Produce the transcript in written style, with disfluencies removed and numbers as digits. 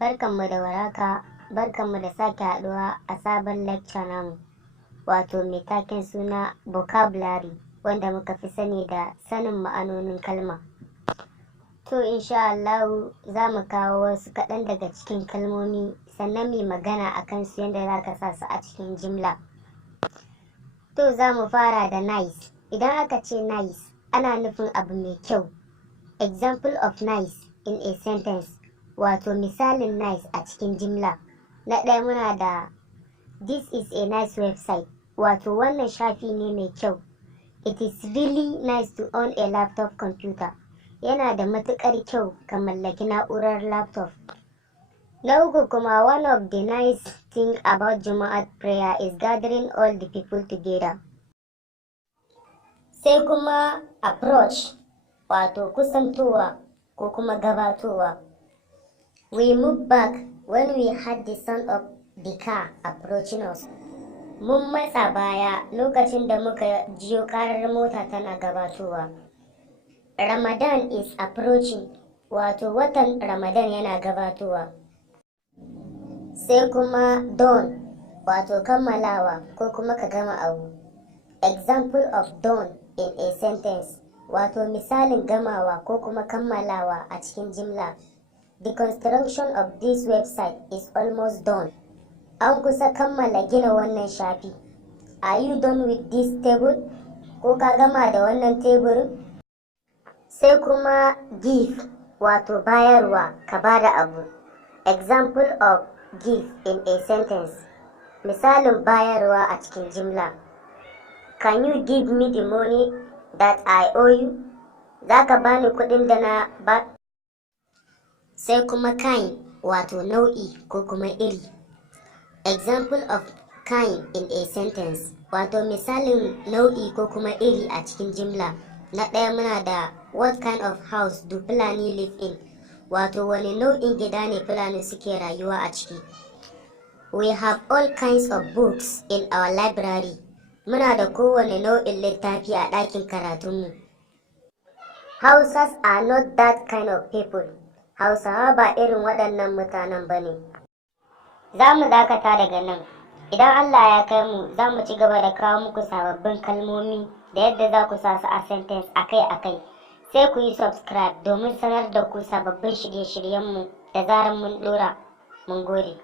Barkanmu da warhaka, barkanmu da sake haɗuwa a sabon lecture namu, wato mai taken suna vocabulary, wanda muka fi sani da sanin ma'anonin kalma. To insha Allahu za mu kawo wasu kaɗan daga cikin kalmomi sannan mai magana a kansu yadda za ka sa su a cikin jimla. To za mu fara da nice. Idan aka ce nice, ana nufin abu mai kyau. Example of nice in a sentence. Wato misalin nice a cikin jimla. Na ɗaya muna da this is a nice website. Wato wannan shafi ne mai kyau. It is really nice to own a laptop computer. Yana da matuƙar kyau ka mallaki na'urar laptop. Na uku kuma, one of the nice thing about Juma'at prayer is gathering all the people together. Sai kuma approach, wato kusantowa ko kuma gabatowa. We moved back when we had the sound of the car approaching us. Mun matsa baya lokacin da muka jiyo karar mota tana gabatowa. Ramadan is approaching, wato watan Ramadan yana gabatowa. Sai kuma done, wato kammalawa ko kuma ka gama abu. Example of done in a sentence, wato misalin gamawa ko kuma kammalawa a cikin jimla. The construction of this website is almost done. An kusa kammala gina wannan shafi. Are you done with this table? Ko ka gama da wannan teburin? Sai kuma give, wato bayarwa, ka bada abu. Example of give in a sentence. Misalin bayarwa a cikin jimla. Can you give me the money that I owe you? Za ka bani kuɗin da na ba? Sai kuma kind, wato nau'i ko kuma iri. Example of kind in a sentence, wato misalin nau'i ko kuma iri a cikin jimla. Na ɗaya muna da what kind of house do Fulani live in? Wato wani nau'in gida ne Fulani suke rayuwa a ciki. We have all kinds of books in our library. Muna da kowane nau'in littafi a ɗakin karatunmu. Hausas are not that kind of people. Hausawa ba irin waɗannan mutanen ba ne. Za mu dakata daga nan. Idan Allah ya kai mu, za mu ci gaba da kawo muku sababbin kalmomi da yadda za ku sa su a sentence akai-akai. Sai ku yi subscribe domin sanar da ku sababbin shirye-shiryenmu da zarar mun ɗora. Mun gode.